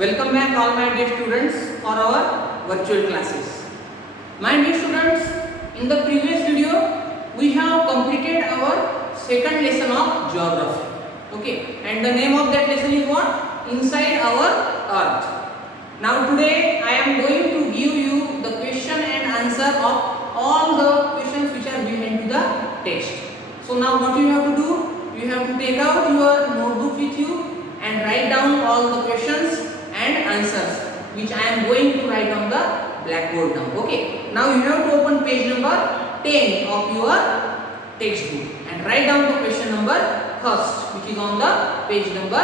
Welcome back all my dear students for our virtual classes. My dear students, in the previous video we have completed our second lesson of geography. Okay, and the name of that lesson is what? Inside our earth. Now today I am going to give you the question and answer of all the questions which are given to the text. So now what you have to do? You have to take out your notebook with you and write down all the questions and answers which I am going to write on the blackboard now. Okay, now you have to open page number 10 of your textbook and write down the question number first, which is on the page number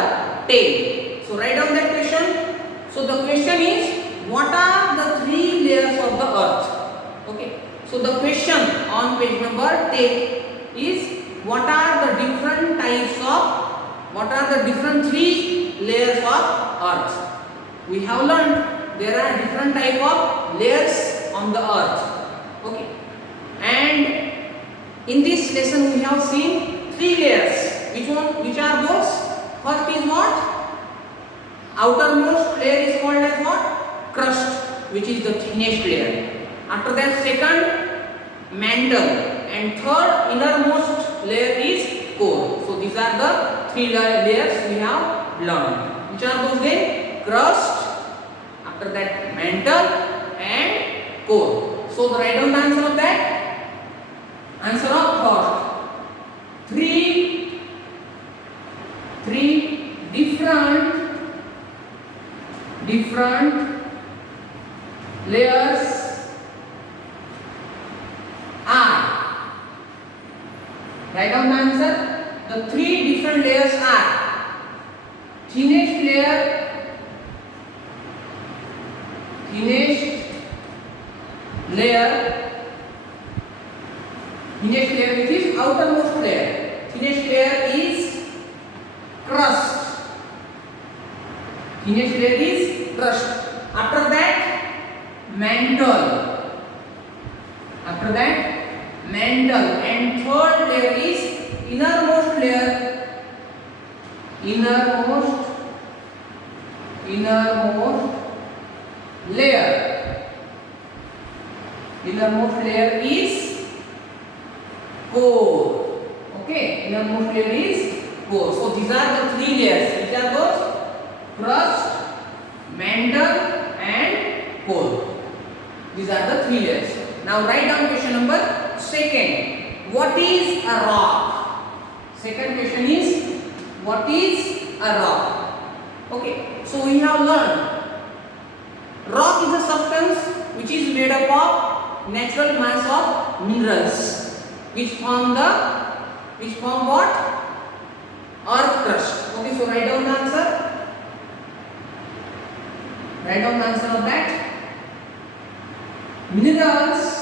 10. So write down that question. So the question is, what are the three layers of the earth? Okay, so the question on page number 10 is, what are the different three layers of earth? We have learned there are different type of layers on the earth. Okay, and in this lesson we have seen three layers. Which are those? First is what? Outermost layer is called as what? Crust, which is the thinnest layer. After that, second, mantle, and third, innermost layer is core. So these are the three layers we have learned. Which are those then? Crust, after that mantle and core. So the write down the answer of that. Answer of first. Three different layers are. Write down the answer. The three different layers are thinnest layer which is outermost layer. Thinnest layer is crust. After that, mantle. And third layer is innermost layer. Innermost layer is core. Okay, innermost layer is core. So these are the three layers. Which are those? Crust, mantle and core. These are the three layers. Now write down question number second. What is a rock? Second question is, what is a rock? Okay, so we have learned rock is a substance which is made up of natural mass of minerals which form what? Earth crust. Okay, so write down the answer. Write down the answer of that. Minerals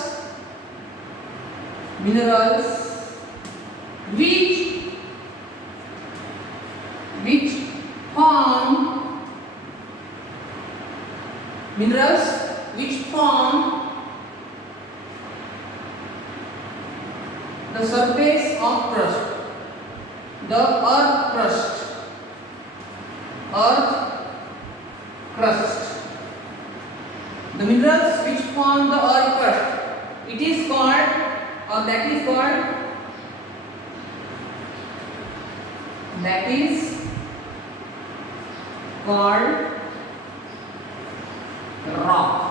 which form the surface of crust, the earth crust. The minerals which form the earth crust, it is called, or that is called rock.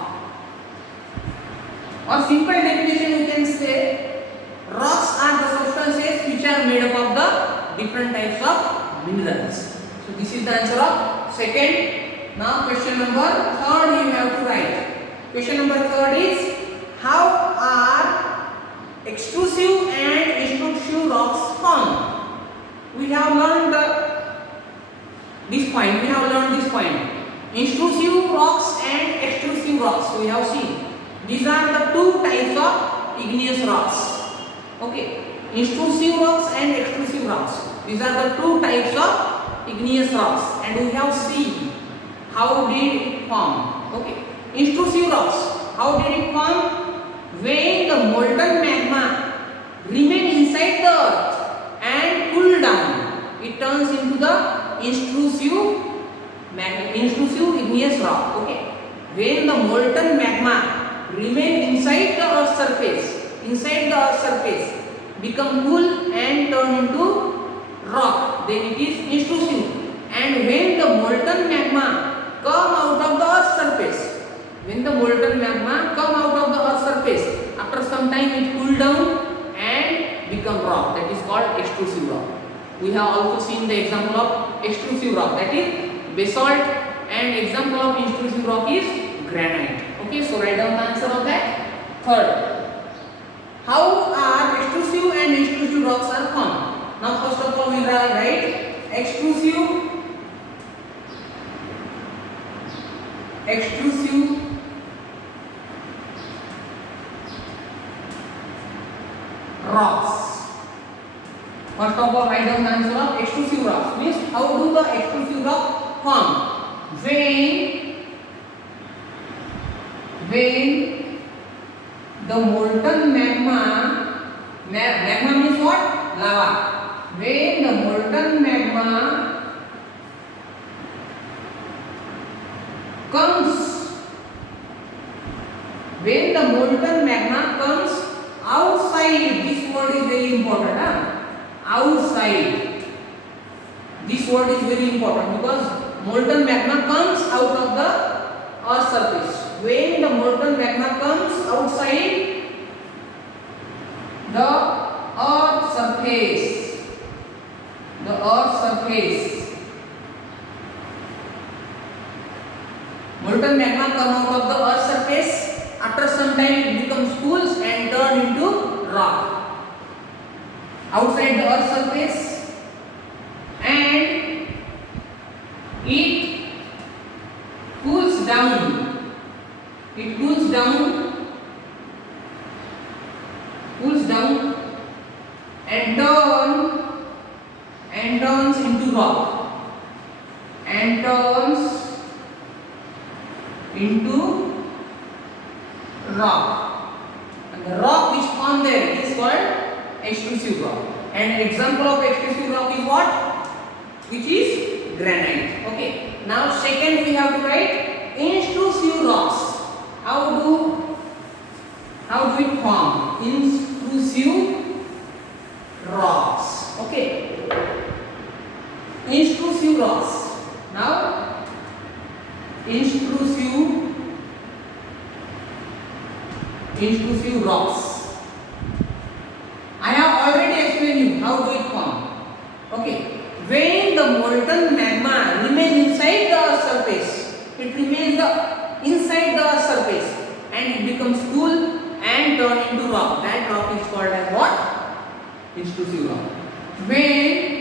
Or simple definition you can say, rocks are the substances which are made up of the different types of minerals. So this is the answer of second. Now question number third you have to write. Question number third is, how are extrusive and intrusive rocks formed? We have learned this point. Intrusive rocks and extrusive rocks we have seen. These are the two types of igneous rocks. Okay, intrusive rocks and extrusive rocks. These are the two types of igneous rocks, and we have seen how did it form. Okay, intrusive rocks, how did it form? When the molten magma remain inside the earth and cool down, it turns into the intrusive intrusive igneous rock. Okay, when the molten magma remain inside the earth's surface, become cool and turn into rock, then it is intrusive. And when the molten magma come out of the earth's surface, after some time it cool down and become rock, that is called extrusive rock. We have also seen the example of extrusive rock, that is basalt, and example of intrusive rock is granite. Okay, so write down the answer of that. Third, how are extrusive and intrusive rocks are formed? Now first of all we write extrusive rocks. First of all, write down the answer of extrusive rocks. Means how do the extrusive rock form? When the molten magma means what? Lava. When the molten magma comes outside, this word is very important. Outside, this word is very important because molten magma comes out of the earth's surface. When the molten magma comes outside the earth's surface, molten magma come out of the earth's surface. After some time it becomes cool and turn into rock outside the earth's surface, and it cools down and turns into rock, and the rock which formed there is called extrusive rock. And example of extrusive rock is what? Which is granite. Okay. Now second we have to write intrusive rocks. How do it form? Intrusive rocks. Okay. Intrusive rocks. Now intrusive rocks. I have already explained you how do it form. Okay. When the molten magma remains inside the earth's surface, it remains inside the earth's surface and it becomes cool and turn into rock. That rock is called as what? Intrusive rock. When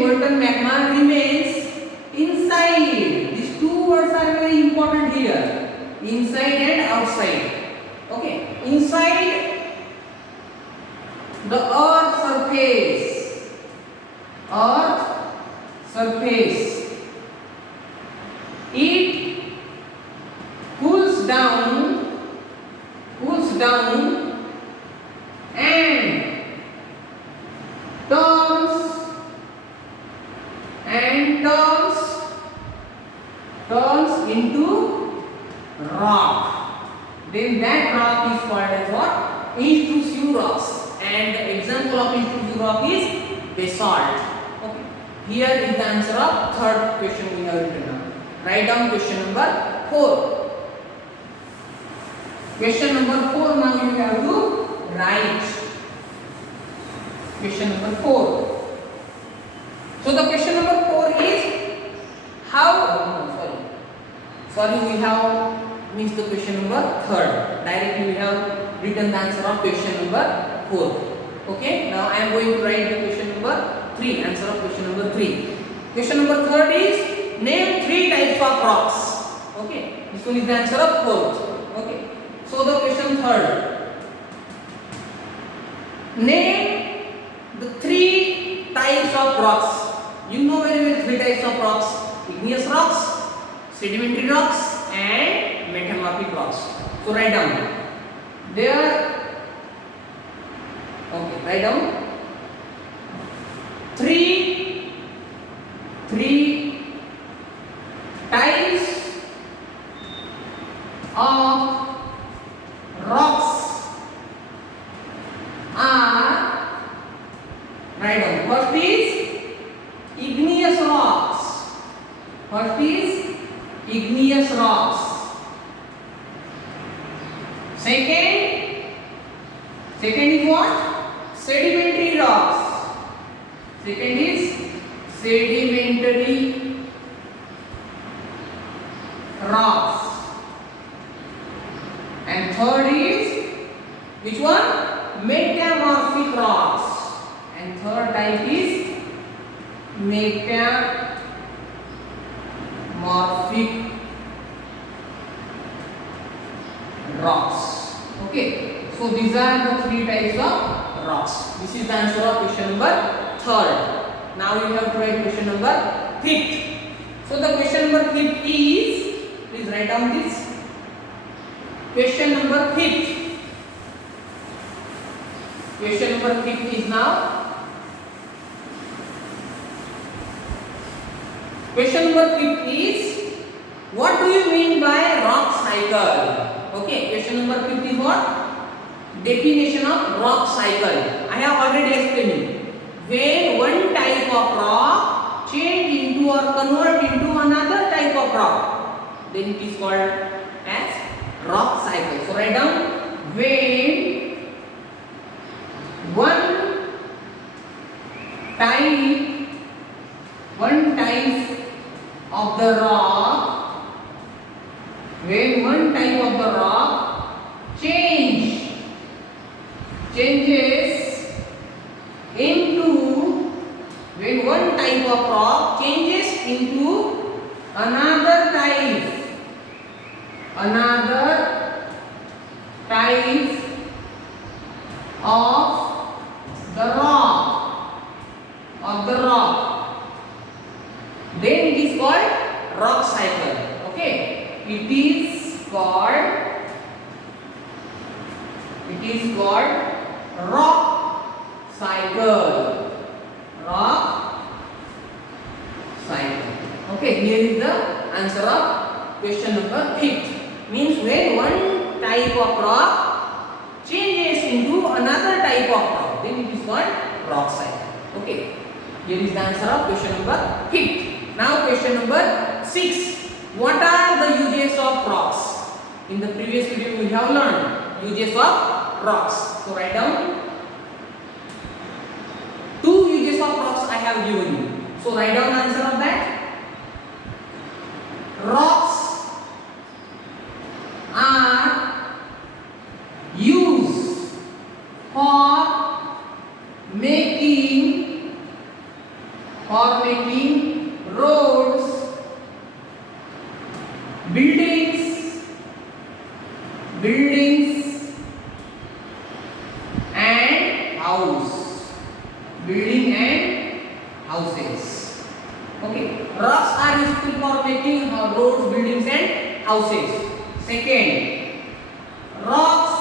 molten magma remains inside, these two words are very important here, inside and outside. Okay, inside the earth surface, it cools down and turns into rock. Then that rock is called as what? Intrusive rocks. And the example of intrusive rock is basalt. Okay. Here is the answer of third question we have written down. Write down question number 4. Question number 4 now you have to write. Question number 4. So the question number 4 is we have missed the question number 3rd. Directly we have written the answer of question number 4. Okay, now I am going to write the question number 3, answer of question number 3. Question number 3rd is name 3 types of rocks. Okay, this one is the answer of 4th. Okay, so the question 3rd, name the 3 types of rocks. You know very well 3 types of rocks: igneous rocks, sedimentary rocks and metamorphic rocks. So write down. There, okay, write down three types of rocks are, write down. First is igneous rocks. First is igneous rocks. Second is what? Sedimentary rocks. Second is sedimentary rocks. And third is which one? Metamorphic rocks. And third type is metamorphic rocks. Okay, so these are the three types of rocks. This is the answer of question number 3rd. Now you have to write question number 5th. So the question number 5th is, please write down this. Question number 5th. Question number 5th is now. Question number 5th is, what do you mean by rock cycle? Okay, question number 5th is what? Definition of rock cycle. I have already explained. When one type of rock change into or convert into another type of rock, then it is called as rock cycle. So write down, when one type of the rock, when one type of the rock changes into, when one type of rock changes into another type of the rock, then it is called rock cycle. Okay, it is called rock cycle. Okay, here is the answer of question number 5th. Means when one type of rock changes into another type of rock, then it is called rock cycle. Okay, here is the answer of question number 5th. Now question number 6. What are the uses of rocks? In the previous video we have learned uses of rocks. So write down 2 uses of rocks I have given you. So write down the answer of that. Rocks are used for making roads, buildings and houses. Okay, rocks are useful for making roads, buildings and houses. Second, rocks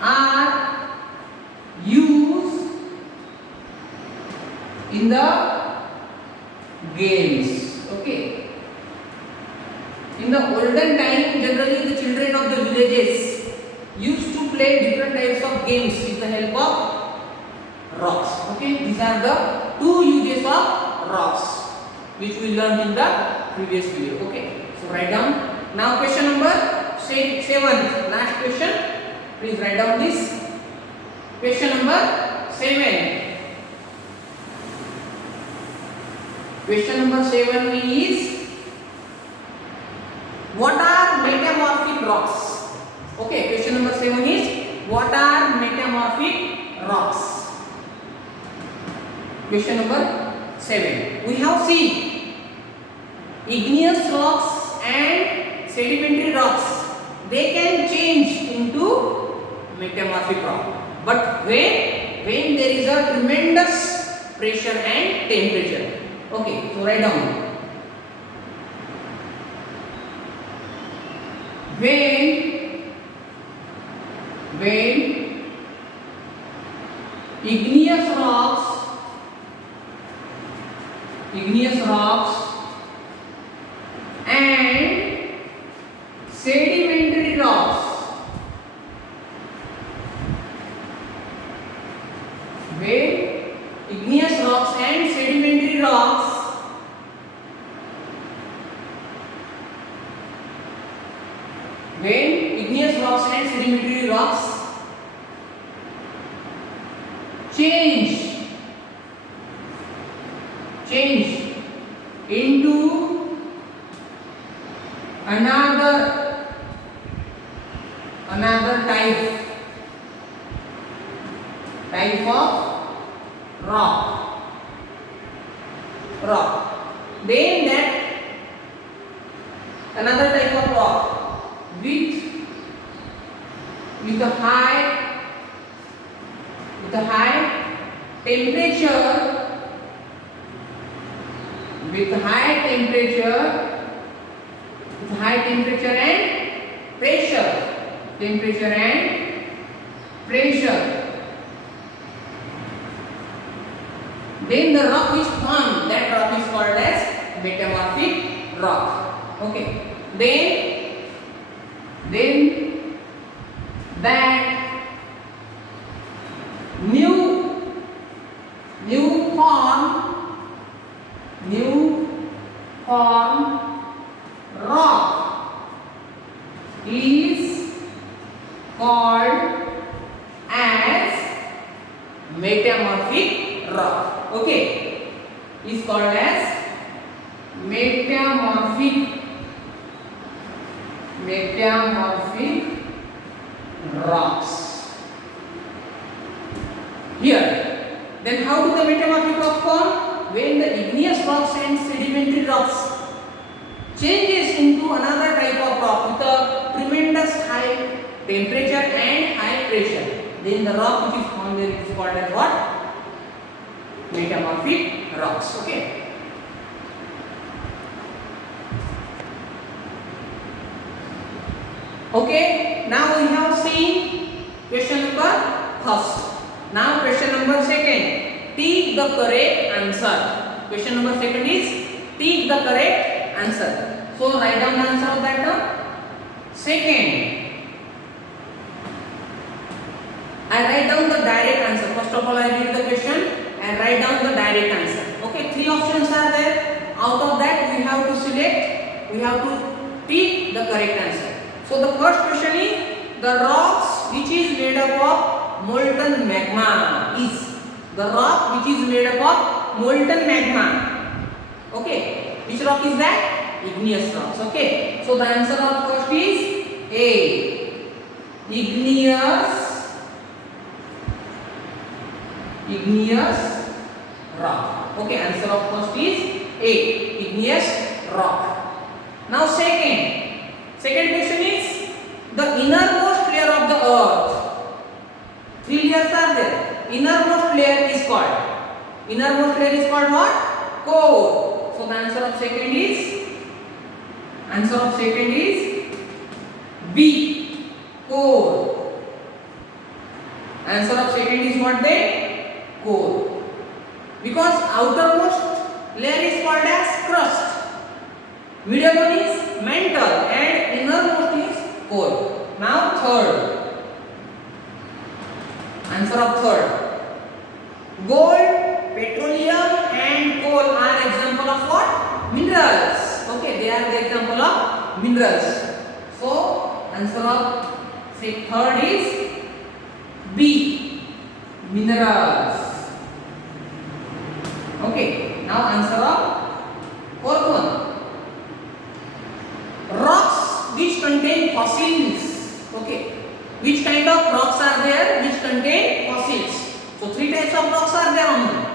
are used in the games. Okay, in the olden time, generally the children of the villages used to play different types of games with the help of rocks. Okay, these are the 2 uses of rocks which we learned in the previous video. Okay, so write down. Now question number 7, last question. Please write down this. Question number 7. Question number 7 is, what are metamorphic rocks? Okay, question number 7 is, what are metamorphic rocks? Question number 7. We have seen igneous rocks and sedimentary rocks. They can change into metamorphic rock. But when there is a tremendous pressure and temperature. Okay, so write down. when igneous rocks and sedimentary rocks, when igneous rocks and sedimentary rocks change into another type of rock, then that another type of rock with a high temperature, and pressure, then the rock is formed. That rock is called as metamorphic rock. Okay. Then that new form rock is called as metamorphic rock. Okay, is called as metamorphic rocks. Here, then how do the metamorphic rocks form? When the igneous rocks and sedimentary rocks changes into another type of rock with a tremendous high temperature and high pressure, then the rock which is formed there is called as what? Metamorphic rocks. Okay. Okay, now we have seen question number first. Now question number second. Take the correct answer. Question number second is take the correct answer. So write down the answer of that term. Second, I write down the direct answer. First of all, I read the question and write down the direct answer. Okay, three options are there. Out of that, we have to pick the correct answer. So the first question is the rocks which is made up of molten magma is the rock which is made up of molten magma. Okay, which rock is that? Igneous rocks. Okay, so the answer of first is A, igneous rock. Okay, answer of first is A, igneous rock. Now second question is the innermost layer of the earth. Three layers are there. Innermost layer is called what? Core. So the answer of second is B, core. Answer of second is what then? Core. Because outermost layer is called as crust, middle one is mantle, and innermost is core. Now third. Answer of third. Gold, petroleum and coal are example of what? Minerals. Okay, they are the example of minerals. So answer of third is B, minerals. Okay, now answer of fourth one. Rocks which contain fossils. Okay, which kind of rocks are there which contain fossils? So three types of rocks are there only: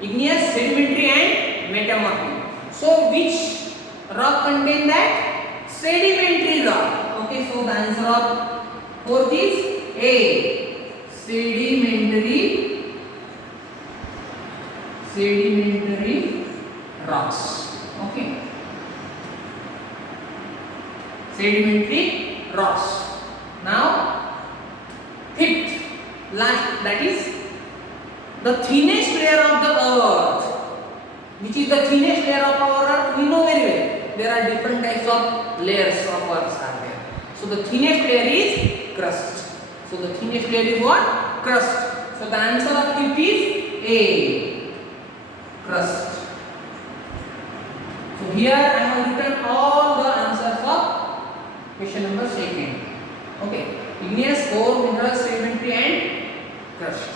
igneous, sedimentary and metamorphic. So which rock contain that? Sedimentary rock. Okay, so the answer of fourth is A, sedimentary rocks. Okay, sedimentary rocks. Now fifth, last, that is the thinnest layer of the earth. Which is the thinnest layer of our earth? We know very well. There are different types of layers of earth are there. So the thinnest layer is crust. So the thinnest layer is what? Crust. So the answer of fifth is A, crust. So here I have written all the answers of question number second. Okay, igneous core, mineral, sedimentary and crust.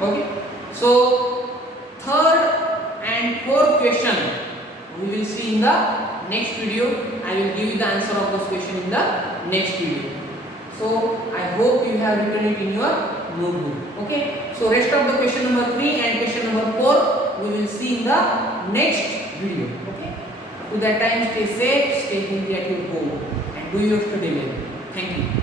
Okay, so third and fourth question we will see in the next video. I will give you the answer of those questions in the next video. So I hope you have written it in your notebook. Okay, so rest of the question number 3 and question number 4 we will see in the next video. Okay, to that time stay safe, stay healthy at your home and do your study well. Thank you.